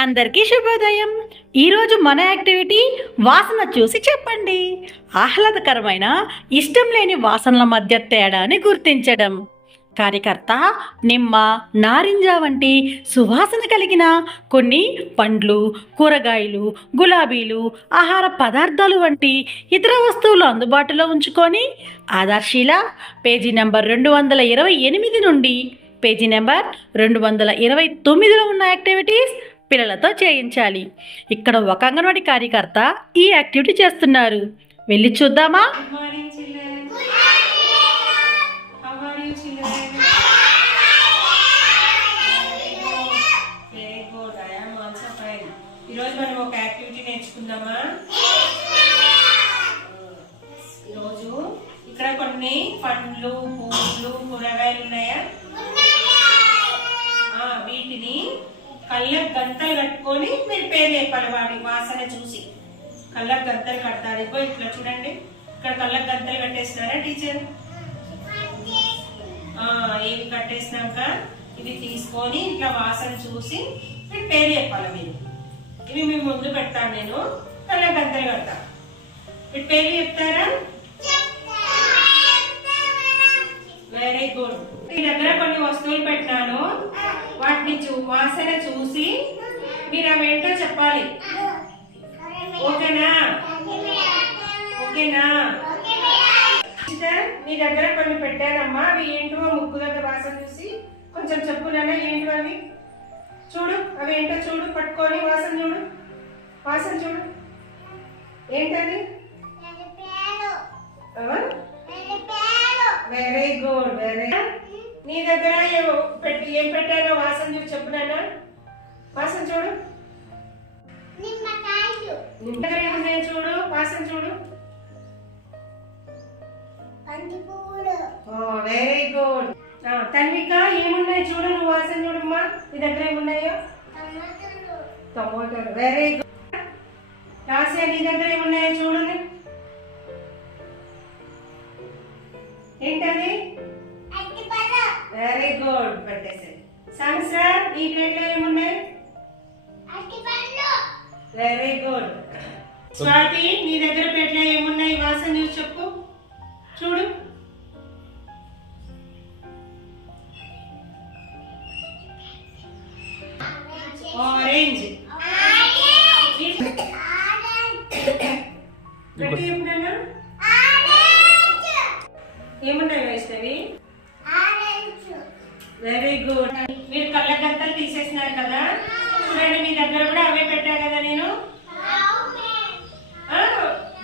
అందరికీ శుభోదయం. ఈరోజు మన యాక్టివిటీ వాసన చూసి చెప్పండి. ఆహ్లాదకరమైన ఇష్టం లేని వాసనల మధ్య తేడాని గుర్తించడం. కార్యకర్త నిమ్మ, నారింజ వంటి సువాసన కలిగిన కొన్ని పండ్లు, కూరగాయలు, గులాబీలు, ఆహార పదార్థాలు వంటి ఇతర వస్తువులు అందుబాటులో ఉంచుకొని ఆధార్శీల పేజీ నెంబర్ 228 నుండి పేజీ నెంబర్ 229లో ఉన్న యాక్టివిటీస్ పిల్లలతో చేయించాలి. ఇక్కడ ఒక అంగన్వాడీ కార్యకర్త ఈ యాక్టివిటీ చేస్తున్నారు. వెళ్ళి చూద్దామా? ఈరోజు మనం ఒక యాక్టివిటీ నేర్చుకుందామా? ఈరోజు ఇక్కడ కొన్ని పండ్లు, పువ్వులు, కూరగాయలు ఉన్నాయా? వీటిని కళ్ళకు గంతలు కట్టుకొని మీరు పేరు చెప్పాలి. వాటి వాసన చూసి కళ్ళకు గంతలు కట్టాలి. ఇట్లా చూడండి, ఇక్కడ కళ్ళకు గంతలు కట్టేసినారా టీచర్? ఇవి కట్టేసినాక ఇవి తీసుకొని ఇట్లా వాసన చూసి మీరు పేరు చెప్పాలి. మీరు ఇవి మీ ముందు పెడతాను, నేను కళ్ళకు గంతలు కడతా. మీరు పేరు చెప్తారా? Very good. మీ దగ్గర కొన్ని వస్తువులు పెట్టినాను, వాటిని వాసన చూసి మీరు అవేంటో చెప్పాలి. ఓకేనా? ఓకేనా? మీ దగ్గర కొన్ని పెట్టానమ్మా, అవి ఏంటో ముక్కు దగ్గర వాసన చూసి కొంచెం చెప్పు నాన్న, ఏంటో అవి చూడు. అవి ఏంటో చూడు, పట్టుకొని వాసన చూడు. వాసన చూడు, ఏంటది? Very good. వెరీ నీ దగ్గర ఏం పెట్టానో వాసన చూసి చెప్పు నాన్న. వాసన చూడు. నీ దగ్గర ఏమున్నాయో చూడు, వాసన చూడు. Very good. తన్విక ఏమున్నాయి చూడు, నువ్వు వాసన చూడమ్మా. నీ దగ్గర ఏమున్నాయో? టమోటాలు. Very good. లాస్య నీ దగ్గర ఏమున్నాయో చూడు. ఏంటది? Very good. పెట్టేసే. సాంసా నీ ప్లేట్లో ఏమున్నాయి? Very good. స్వాతి నీ దగ్గర ప్లేట్లో ఏమున్నాయి వాసన చూసి చెప్పు. చూడు. ఆరెంజ్. ఎప్పుడన్నా ఏమున్నాయి వైష్ణవి? Very good. మీరు కళ్ళ గంతలు తీసేసినారు కదా, చూడండి మీ దగ్గర కూడా అవే పెట్టా కదా నేను.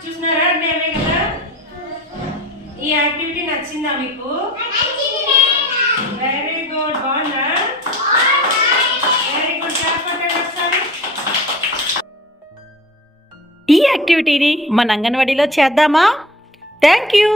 చూసినారా? అంటే అవే కదా. ఈ యాక్టివిటీ నచ్చిందా మీకు? Very good. బాగుందా? Very good. ఈ యాక్టివిటీని మన అంగన్వాడీలో చేద్దామా? Thank you.